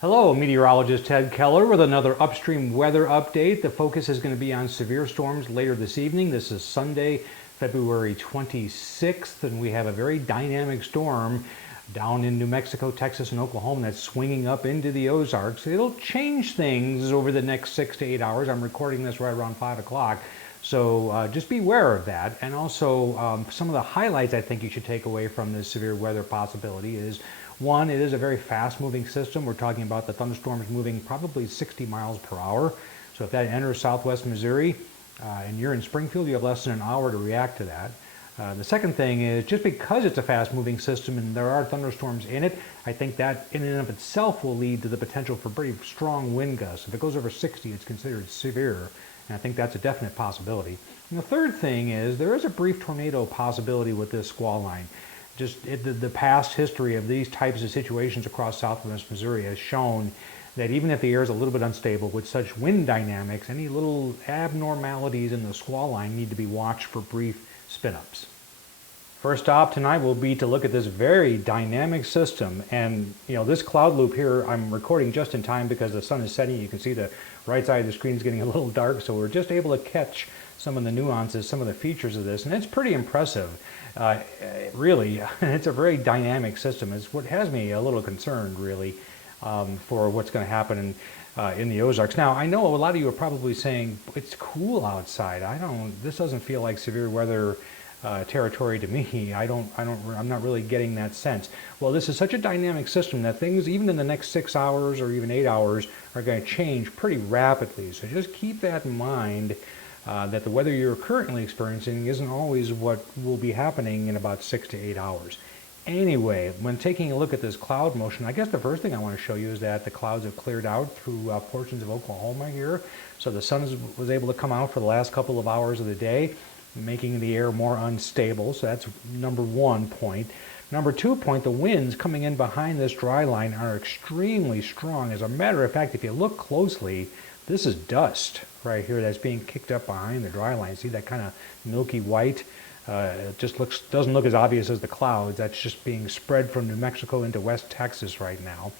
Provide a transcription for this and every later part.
Hello, meteorologist Ted Keller with another Upstream weather update. The focus is going to be on severe storms later this evening. This is Sunday, February 26th, and we have a very dynamic storm down in New Mexico, Texas, and Oklahoma that's swinging up into the Ozarks. It'll change things over the next 6 to 8 hours. I'm recording this right around 5 o'clock. So just be aware of that. And also some of the highlights I think you should take away from this severe weather possibility is, one, it is a very fast moving system. We're talking about the thunderstorms moving probably 60 miles per hour. So if that enters southwest Missouri and you're in Springfield, you have less than an hour to react to that. The second thing is, just because it's a fast moving system and there are thunderstorms in it, I think that in and of itself will lead to the potential for pretty strong wind gusts. If it goes over 60, it's considered severe. And I think that's a definite possibility. And the third thing is, there is a brief tornado possibility with this squall line. Just the past history of these types of situations across southwest Missouri has shown that even if the air is a little bit unstable, with such wind dynamics, any little abnormalities in the squall line need to be watched for brief spin-ups. First stop tonight will be to look at this very dynamic system. And this cloud loop here, I'm recording just in time because the sun is setting. You can see the right side of the screen is getting a little dark, so we're just able to catch some of the nuances, some of the features of this, and it's pretty impressive. Really, it's a very dynamic system. It's what has me a little concerned, really, for what's going to happen in the Ozarks. Now, I know a lot of you are probably saying, it's cool outside. This doesn't feel like severe weather territory to me. I'm not really getting that sense. Well, this is such a dynamic system that things, even in the next 6 hours or even 8 hours, are going to change pretty rapidly. So just keep that in mind, that the weather you're currently experiencing isn't always what will be happening in about 6 to 8 hours. Anyway, when taking a look at this cloud motion, I guess the first thing I want to show you is that the clouds have cleared out through portions of Oklahoma here. So the sun was able to come out for the last couple of hours of the day, making the air more unstable. So that's number one point. Number 2 point, the winds coming in behind this dry line are extremely strong. As a matter of fact, if you look closely, this is dust right here that's being kicked up behind the dry line. See that kind of milky white? It just doesn't look as obvious as the clouds. That's just being spread from New Mexico into West Texas right now.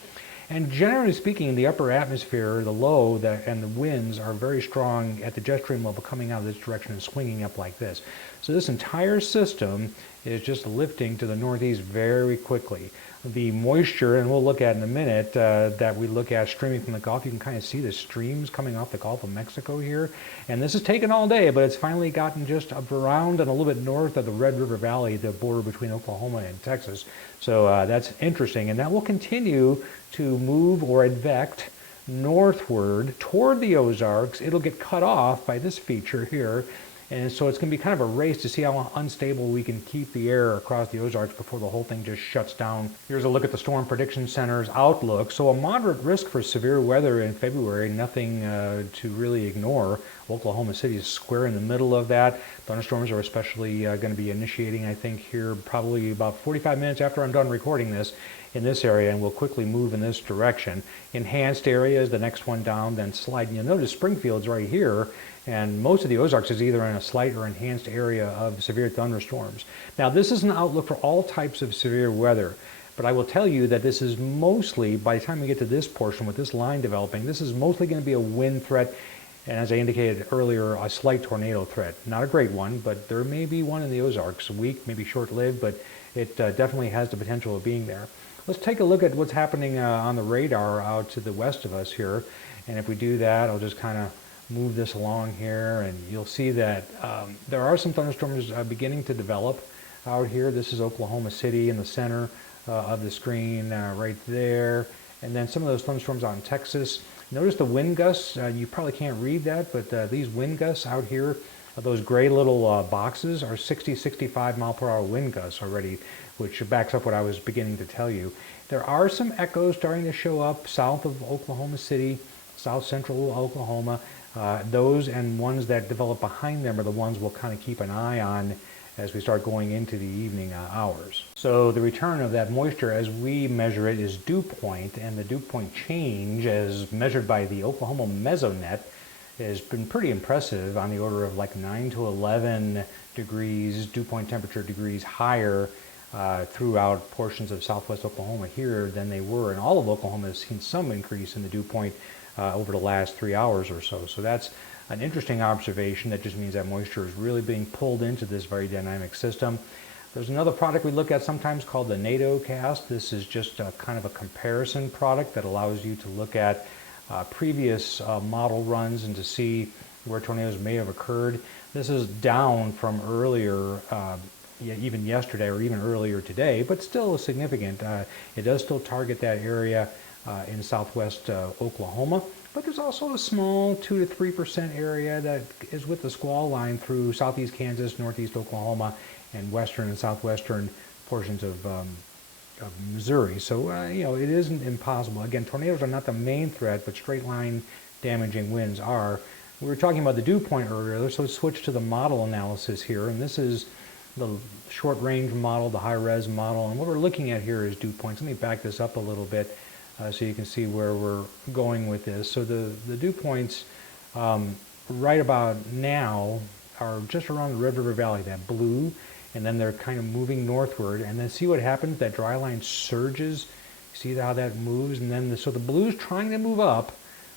And generally speaking, the upper atmosphere, the low and the winds are very strong at the jet stream level coming out of this direction and swinging up like this. So this entire system is just lifting to the northeast very quickly. The moisture, and we'll look at in a minute, that we look at streaming from the Gulf, you can kind of see the streams coming off the Gulf of Mexico here. And this has taken all day, but it's finally gotten just up around and a little bit north of the Red River Valley, the border between Oklahoma and Texas. So that's interesting, and that will continue to move or advect northward toward the Ozarks. It'll get cut off by this feature here. And so it's going to be kind of a race to see how unstable we can keep the air across the Ozarks before the whole thing just shuts down. Here's a look at the Storm Prediction Center's outlook. So a moderate risk for severe weather in February, nothing to really ignore. Oklahoma City is square in the middle of that. Thunderstorms are especially going to be initiating, I think, here probably about 45 minutes after I'm done recording this in this area, and we'll quickly move in this direction. Enhanced area is the next one down, then slide. You'll notice Springfield's right here, and most of the Ozarks is either in a slight or enhanced area of severe thunderstorms. Now, this is an outlook for all types of severe weather, but I will tell you that this is mostly, by the time we get to this portion with this line developing, this is mostly going to be a wind threat, and as I indicated earlier, a slight tornado threat. Not a great one, but there may be one in the Ozarks. Weak, maybe short-lived, but it definitely has the potential of being there. Let's take a look at what's happening on the radar out to the west of us here, and if we do that, I'll just kind of move this along here, and you'll see that there are some thunderstorms beginning to develop out here. This is Oklahoma City in the center of the screen right there, and then some of those thunderstorms out in Texas. Notice the wind gusts. You probably can't read that, but these wind gusts out here, those gray little boxes, are 60, 65 mile per hour wind gusts already, which backs up what I was beginning to tell you. There are some echoes starting to show up south of Oklahoma City, south central Oklahoma. Those and ones that develop behind them are the ones we'll kind of keep an eye on as we start going into the evening hours. So the return of that moisture as we measure it is dew point, and the dew point change as measured by the Oklahoma Mesonet has been pretty impressive, on the order of like 9 to 11 degrees, dew point temperature degrees higher throughout portions of southwest Oklahoma here than they were, and all of Oklahoma has seen some increase in the dew point over the last 3 hours or so. So that's an interesting observation. That just means that moisture is really being pulled into this very dynamic system. There's another product we look at sometimes called the NATOcast. This is just a kind of a comparison product that allows you to look at previous model runs and to see where tornadoes may have occurred. This is down from earlier, even yesterday or even earlier today, but still significant. It does still target that area in southwest Oklahoma, but there's also a small 2 to 3% area that is with the squall line through southeast Kansas, northeast Oklahoma, and western and southwestern portions of Missouri. So, it isn't impossible. Again, tornadoes are not the main threat, but straight line damaging winds are. We were talking about the dew point earlier, so let's switch to the model analysis here. And this is the short range model, the high res model. And what we're looking at here is dew points. Let me back this up a little bit so you can see where we're going with this. So the dew points right about now are just around the Red River Valley, that blue, and then they're kind of moving northward, and then see what happens. That dry line surges. See how that moves, and then so the blue's trying to move up,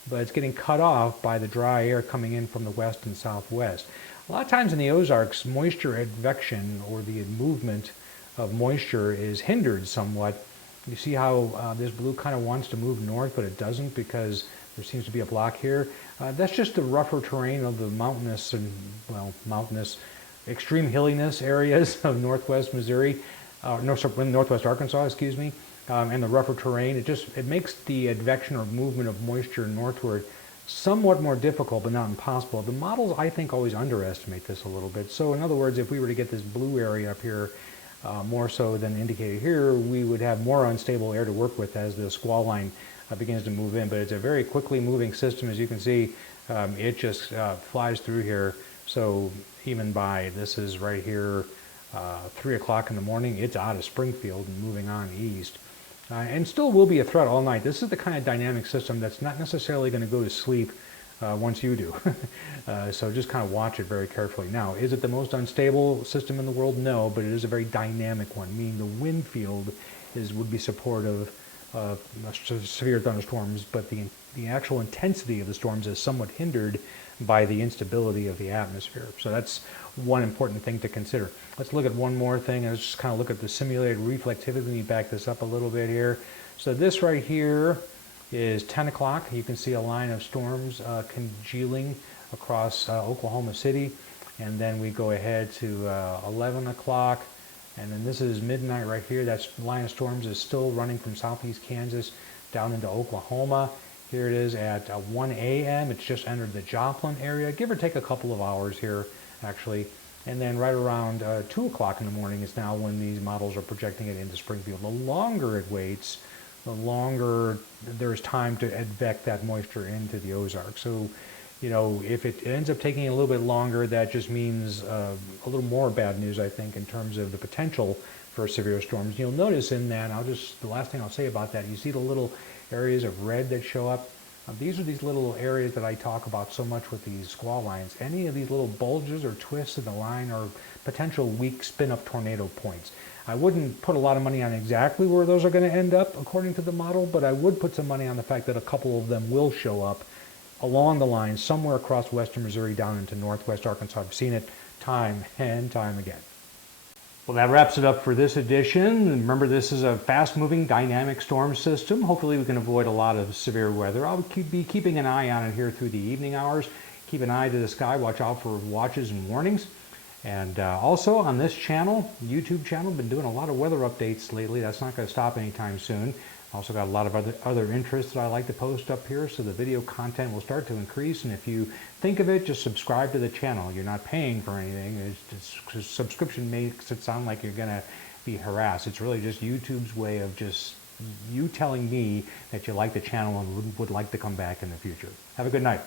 but it's getting cut off by the dry air coming in from the west and southwest. A lot of times in the Ozarks, moisture advection, or the movement of moisture, is hindered somewhat. You see how this blue kind of wants to move north, but it doesn't because there seems to be a block here. That's just the rougher terrain of the mountainous extreme hilliness areas of northwest Missouri, northwest Arkansas, excuse me, and the rougher terrain. It makes the advection or movement of moisture northward somewhat more difficult, but not impossible. The models, I think, always underestimate this a little bit. So in other words, if we were to get this blue area up here, more so than indicated here, we would have more unstable air to work with as the squall line begins to move in. But it's a very quickly moving system. As you can see, it just flies through here. So even this is right here, 3 o'clock in the morning, it's out of Springfield and moving on east. And still will be a threat all night. This is the kind of dynamic system that's not necessarily going to go to sleep once you do. So just kind of watch it very carefully. Now, is it the most unstable system in the world? No, but it is a very dynamic one, meaning the wind field would be supportive of severe thunderstorms, but the actual intensity of the storms is somewhat hindered by the instability of the atmosphere. So that's one important thing to consider. Let's look at one more thing. Let's just kind of look at the simulated reflectivity. Let me back this up a little bit here. So this right here is 10 o'clock. You can see a line of storms congealing across Oklahoma City. And then we go ahead to 11 o'clock. And then this is midnight right here. That line of storms is still running from southeast Kansas down into Oklahoma. Here it is at 1 a.m. It's just entered the Joplin area, give or take a couple of hours here, actually. And then right around 2 o'clock in the morning is now when these models are projecting it into Springfield. The longer it waits, the longer there's time to advect that moisture into the Ozarks. So, if it ends up taking a little bit longer, that just means a little more bad news, I think, in terms of the potential for severe storms. You'll notice in that, the last thing I'll say about that, you see the little areas of red that show up. These are these little areas that I talk about so much with these squall lines. Any of these little bulges or twists in the line are potential weak spin-up tornado points. I wouldn't put a lot of money on exactly where those are going to end up according to the model, but I would put some money on the fact that a couple of them will show up along the line somewhere across western Missouri down into northwest Arkansas. I've seen it time and time again. Well, that wraps it up for this edition. Remember, this is a fast-moving dynamic storm system. Hopefully we can avoid a lot of severe weather. I'll be keeping an eye on it here through the evening hours. Keep an eye to the sky. Watch out for watches and warnings. And also on this channel, YouTube channel, been doing a lot of weather updates lately. That's not going to stop anytime soon. Also got a lot of other interests that I like to post up here, so the video content will start to increase. And if you think of it, just subscribe to the channel. You're not paying for anything. Subscription makes it sound like you're going to be harassed. It's really just YouTube's way of just you telling me that you like the channel and would like to come back in the future. Have a good night.